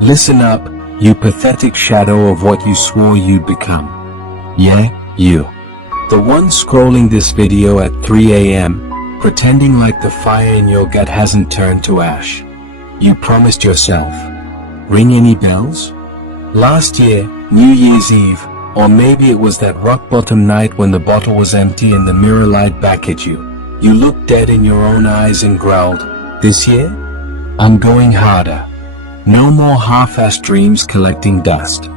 Listen up, you pathetic shadow of what you swore you'd become. Yeah, you. The one scrolling this video at 3 a.m., pretending like the fire in your gut hasn't turned to ash. You promised yourself. Ring any bells? Last year, New Year's Eve, or maybe it was that rock bottom night when the bottle was empty and the mirror lied back at you. You looked dead in your own eyes and growled, "This year, I'm going harder." No more half-assed dreams collecting dust.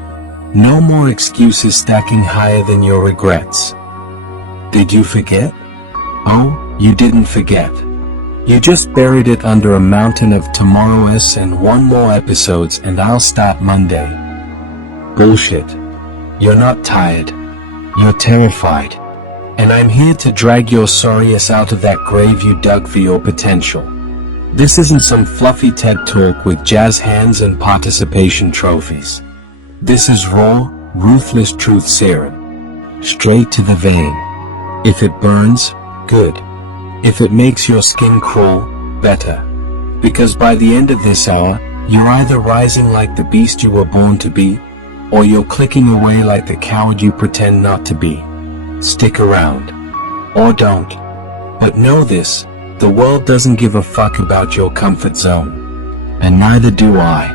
No more excuses stacking higher than your regrets. Did you forget? Oh, you didn't forget. You just buried it under a mountain of tomorrows and one more episodes and I'll start Monday. Bullshit. You're not tired. You're terrified. And I'm here to drag your sorry ass out of that grave you dug for your potential. This isn't some fluffy TED talk with jazz hands and participation trophies. This is raw, ruthless truth serum. Straight to the vein. If it burns, good. If it makes your skin crawl, better. Because by the end of this hour, you're either rising like the beast you were born to be, or you're clicking away like the coward you pretend not to be. Stick around. Or don't. But know this, the world doesn't give a fuck about your comfort zone. And neither do I.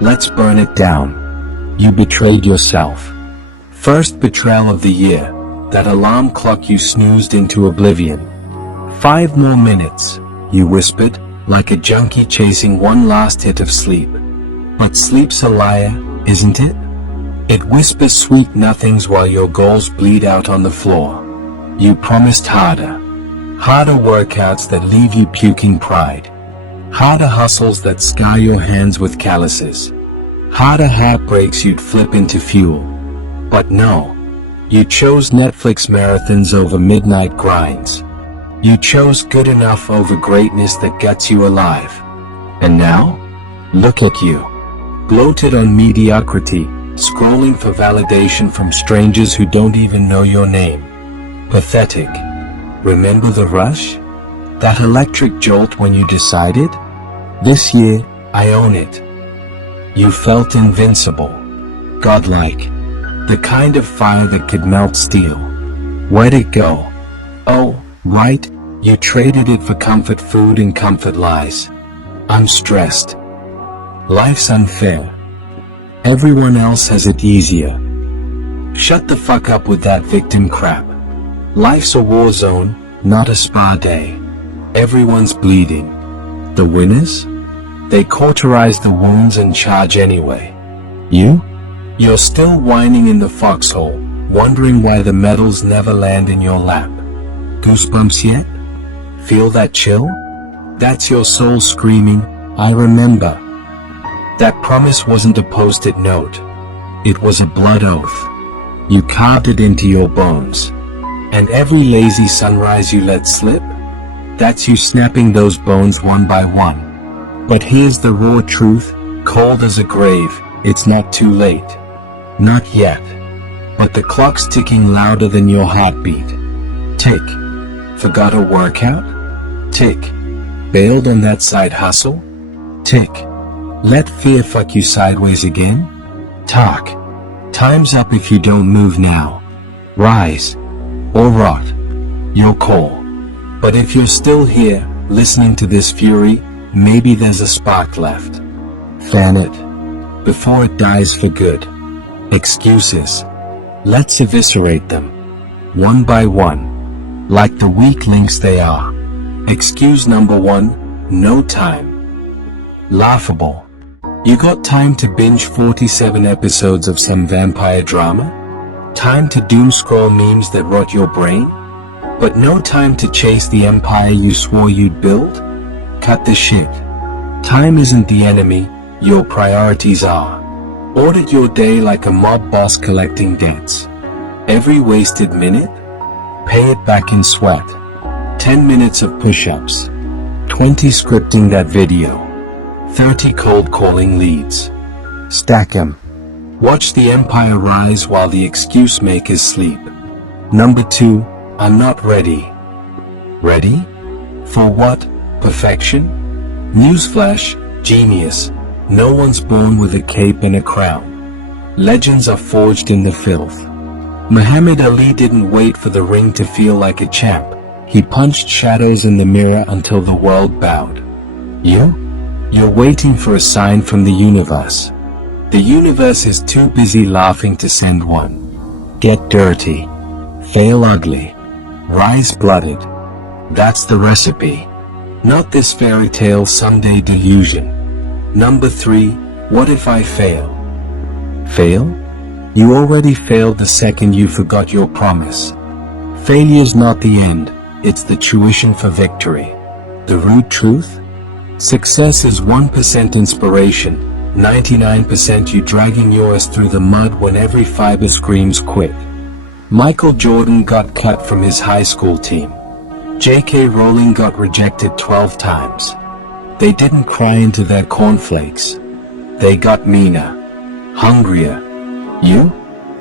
Let's burn it down. You betrayed yourself. First betrayal of the year, that alarm clock you snoozed into oblivion. 5 more minutes, you whispered, like a junkie chasing one last hit of sleep. But sleep's a liar, isn't it? It whispers sweet nothings while your goals bleed out on the floor. You promised harder. Harder workouts that leave you puking pride. Harder hustles that scar your hands with calluses. Harder heartbreaks you'd flip into fuel. But no. You chose Netflix marathons over midnight grinds. You chose good enough over greatness that gets you alive. And now? Look at you. Bloated on mediocrity, scrolling for validation from strangers who don't even know your name. Pathetic. Remember the rush? That electric jolt when you decided? This year, I own it. You felt invincible. Godlike. The kind of fire that could melt steel. Where'd it go? Oh, right, you traded it for comfort food and comfort lies. I'm stressed. Life's unfair. Everyone else has it easier. Shut the fuck up with that victim crap. Life's a war zone, not a spa day. Everyone's bleeding. The winners? They cauterize the wounds and charge anyway. You? You're still whining in the foxhole, wondering why the medals never land in your lap. Goosebumps yet? Feel that chill? That's your soul screaming, I remember. That promise wasn't a post-it note. It was a blood oath. You carved it into your bones. And every lazy sunrise you let slip? That's you snapping those bones one by one. But here's the raw truth, cold as a grave, it's not too late. Not yet. But the clock's ticking louder than your heartbeat. Tick. Forgot a workout? Tick. Bailed on that side hustle? Tick. Let fear fuck you sideways again? Talk. Time's up if you don't move now. Rise. Or rot. Your call. But if you're still here, listening to this fury, maybe there's a spark left. Fan it. Before it dies for good. Excuses. Let's eviscerate them. One by one. Like the weak links they are. Excuse number 1, no time. Laughable. You got time to binge 47 episodes of some vampire drama? Time to doom scroll memes that rot your brain? But no time to chase the empire you swore you'd build? Cut the shit. Time isn't the enemy, your priorities are. Audit your day like a mob boss collecting debts. Every wasted minute? Pay it back in sweat. 10 minutes of push-ups. 20 scripting that video. 30 cold calling leads. Stack 'em. Watch the empire rise while the excuse makers sleep. Number 2, I'm not ready. Ready? For what? Perfection? Newsflash, genius. No one's born with a cape and a crown. Legends are forged in the filth. Muhammad Ali didn't wait for the ring to feel like a champ. He punched shadows in the mirror until the world bowed. You're waiting for a sign from the universe. The universe is too busy laughing to send one. Get dirty. Fail ugly. Rise blooded. That's the recipe. Not this fairy tale someday delusion. Number 3, what if I fail? Fail? You already failed the second you forgot your promise. Failure's not the end, it's the tuition for victory. The rude truth? Success is 1% inspiration, 99% you dragging yours through the mud when every fiber screams quit. Michael Jordan got cut from his high school team. J.K. Rowling got rejected 12 times. They didn't cry into their cornflakes. They got meaner, hungrier. You?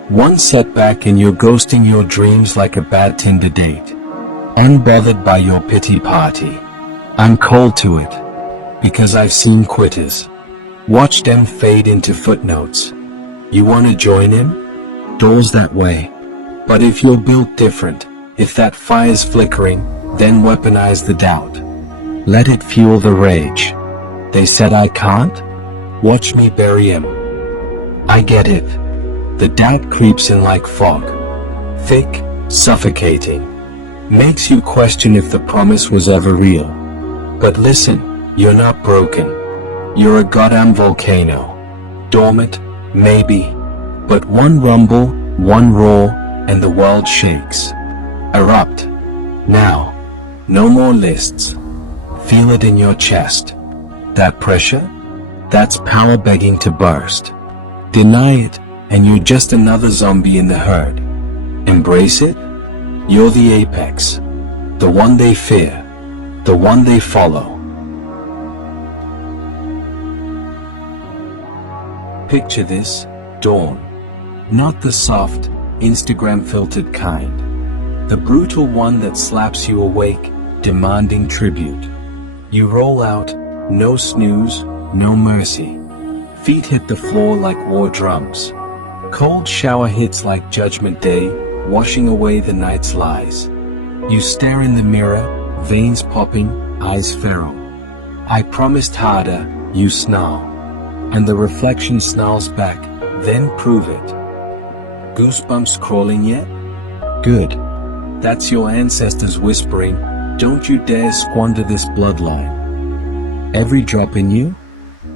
One setback and you're ghosting your dreams like a bad Tinder date. Unbothered by your pity party. I'm cold to it. Because I've seen quitters. Watch them fade into footnotes. You wanna join in? Doors that way. But if you're built different, if that fire's flickering, then weaponize the doubt. Let it fuel the rage. They said I can't? Watch me bury him. I get it. The doubt creeps in like fog. Thick, suffocating. Makes you question if the promise was ever real. But listen, you're not broken. You're a goddamn volcano. Dormant, maybe. But one rumble, one roar, and the world shakes. Erupt. Now. No more lists. Feel it in your chest. That pressure? That's power begging to burst. Deny it, and you're just another zombie in the herd. Embrace it? You're the apex. The one they fear. The one they follow. Picture this, dawn. Not the soft, Instagram-filtered kind. The brutal one that slaps you awake, demanding tribute. You roll out, no snooze, no mercy. Feet hit the floor like war drums. Cold shower hits like Judgment Day, washing away the night's lies. You stare in the mirror, veins popping, eyes feral. I promised harder, you snarl. And the reflection snarls back, then prove it. Goosebumps crawling yet? Good. That's your ancestors whispering, don't you dare squander this bloodline. Every drop in you?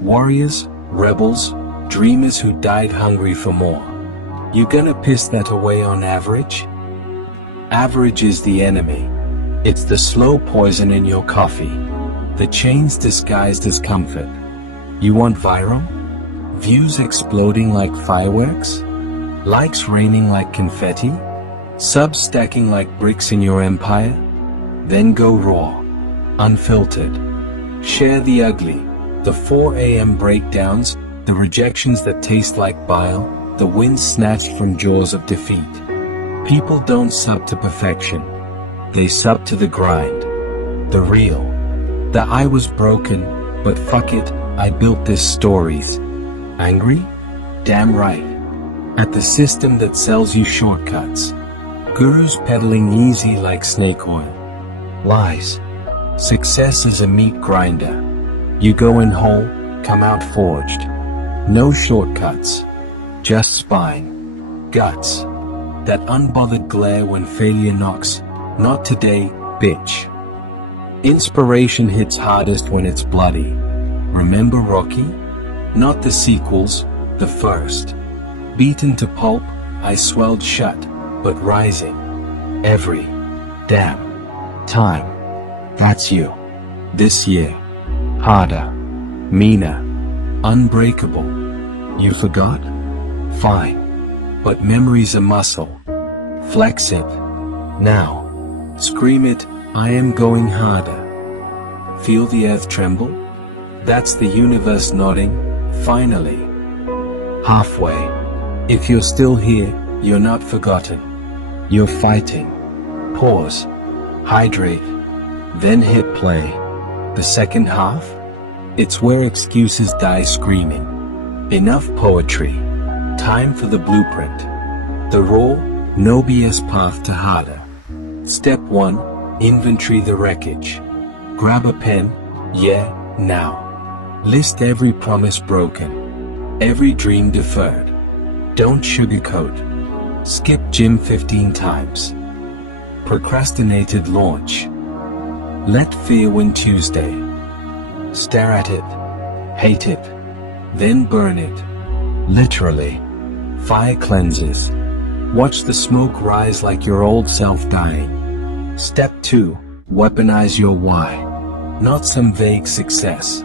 Warriors, rebels, dreamers who died hungry for more. You gonna piss that away on average? Average is the enemy. It's the slow poison in your coffee. The chains disguised as comfort. You want viral? Views exploding like fireworks? Likes raining like confetti? Subs stacking like bricks in your empire? Then go raw. Unfiltered. Share the ugly. The 4 a.m. breakdowns, the rejections that taste like bile, the wins snatched from jaws of defeat. People don't sub to perfection. They sub to the grind. The real. The I was broken, but fuck it, I built this stories. Angry? Damn right. At the system that sells you shortcuts. Gurus peddling easy like snake oil. Lies. Success is a meat grinder. You go in whole, come out forged. No shortcuts. Just spine. Guts. That unbothered glare when failure knocks. Not today, bitch. Inspiration hits hardest when it's bloody. Remember Rocky? Not the sequels, the first. Beaten to pulp, I swelled shut, but rising. Every damn time. That's you. This year. Harder. Meaner. Unbreakable. You forgot? Fine. But memory's a muscle. Flex it. Now. Scream it, I am going harder. Feel the earth tremble? That's the universe nodding, finally. Halfway. If you're still here, you're not forgotten. You're fighting. Pause. Hydrate. Then hit play. The second half? It's where excuses die screaming. Enough poetry. Time for the blueprint. The raw, no BS path to harder. Step 1. Inventory the wreckage. Grab a pen, now. List every promise broken. Every dream deferred. Don't sugarcoat. Skip gym 15 times. Procrastinated launch. Let fear win Tuesday. Stare at it. Hate it. Then burn it. Literally. Fire cleanses. Watch the smoke rise like your old self dying. Step 2. Weaponize your why. Not some vague success.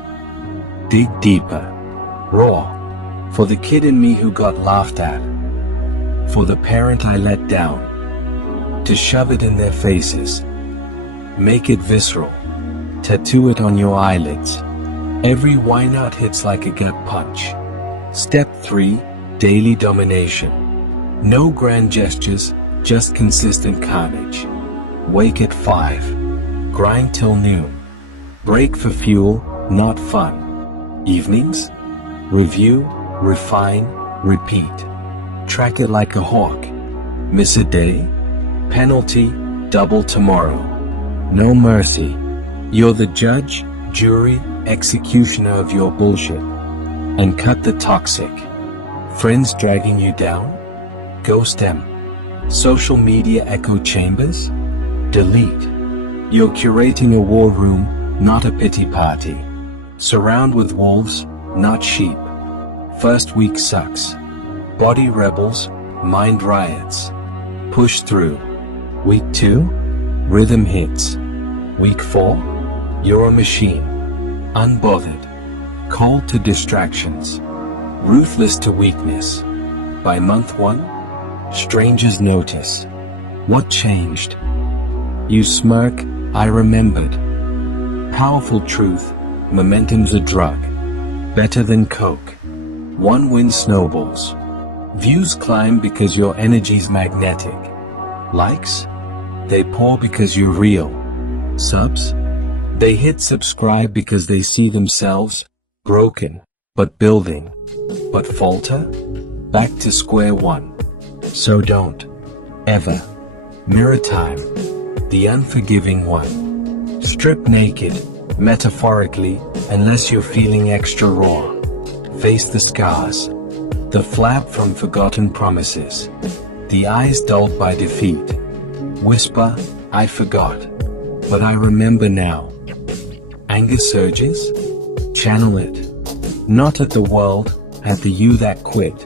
Dig deeper. Raw. For the kid in me who got laughed at. For the parent I let down. To shove it in their faces. Make it visceral. Tattoo it on your eyelids. Every why not hits like a gut punch. Step 3. Daily domination. No grand gestures, just consistent carnage. Wake at 5. Grind till noon. Break for fuel, not fun. Evenings? Review, refine, repeat. Track it like a hawk. Miss a day? Penalty, double tomorrow. No mercy. You're the judge, jury, executioner of your bullshit. And cut the toxic. Friends dragging you down? Ghost them. Social media echo chambers? Delete. You're curating a war room, not a pity party. Surround with wolves, not sheep. First week sucks. Body rebels, mind riots. Push through. Week 2? Rhythm hits. Week 4? You're a machine. Unbothered. Cold to distractions. Ruthless to weakness. By month 1? Strangers notice. What changed? You smirk, I remembered. Powerful truth, momentum's a drug. Better than coke. One win snowballs. Views climb because your energy's magnetic. Likes? They pour because you're real. Subs? They hit subscribe because they see themselves, broken, but building. But falter? Back to square one. So don't. Ever. Mirror time. The unforgiving one. Strip naked, metaphorically, unless you're feeling extra raw. Face the scars. The flap from forgotten promises. The eyes dulled by defeat. Whisper, I forgot. But I remember now. Anger surges? Channel it. Not at the world, at the you that quit.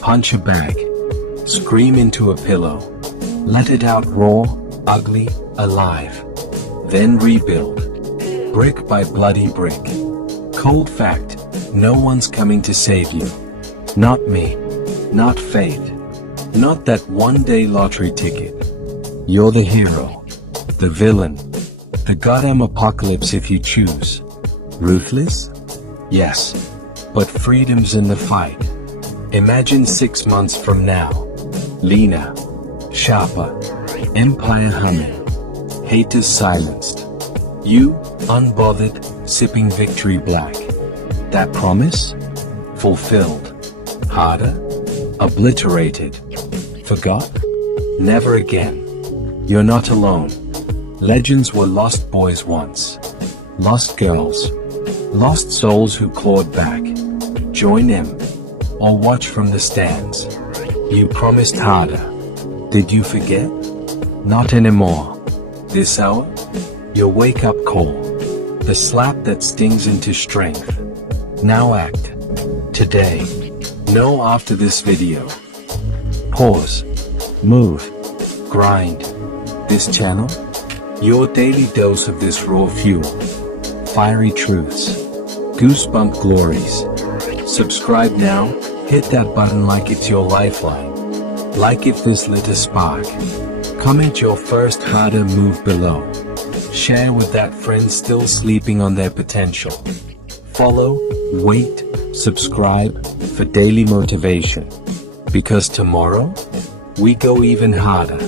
Punch a bag. Scream into a pillow. Let it out raw, ugly, alive. Then rebuild. Brick by bloody brick. Cold fact, no one's coming to save you. Not me. Not fate. Not that one-day lottery ticket. You're the hero. The villain. The goddamn apocalypse if you choose. Ruthless? Yes. But freedom's in the fight. Imagine 6 months from now. Leaner. Sharper. Empire humming. Haters silenced. You, unbothered, sipping victory black. That promise? Fulfilled. Harder? Obliterated. Forgot? Never again. You're not alone. Legends were lost boys once. Lost girls. Lost souls who clawed back. Join them. Or watch from the stands. You promised harder. Did you forget? Not anymore. This hour? Your wake-up call. The slap that stings into strength. Now act. Today. No after this video. Pause. Move. Grind. This channel? Your daily dose of this raw fuel. Fiery truths. Goosebump glories. Subscribe now. Hit that button like it's your lifeline. Like if this lit a spark. Comment your first harder move below. Share with that friend still sleeping on their potential. Follow, wait, subscribe for daily motivation. Because tomorrow, we go even harder.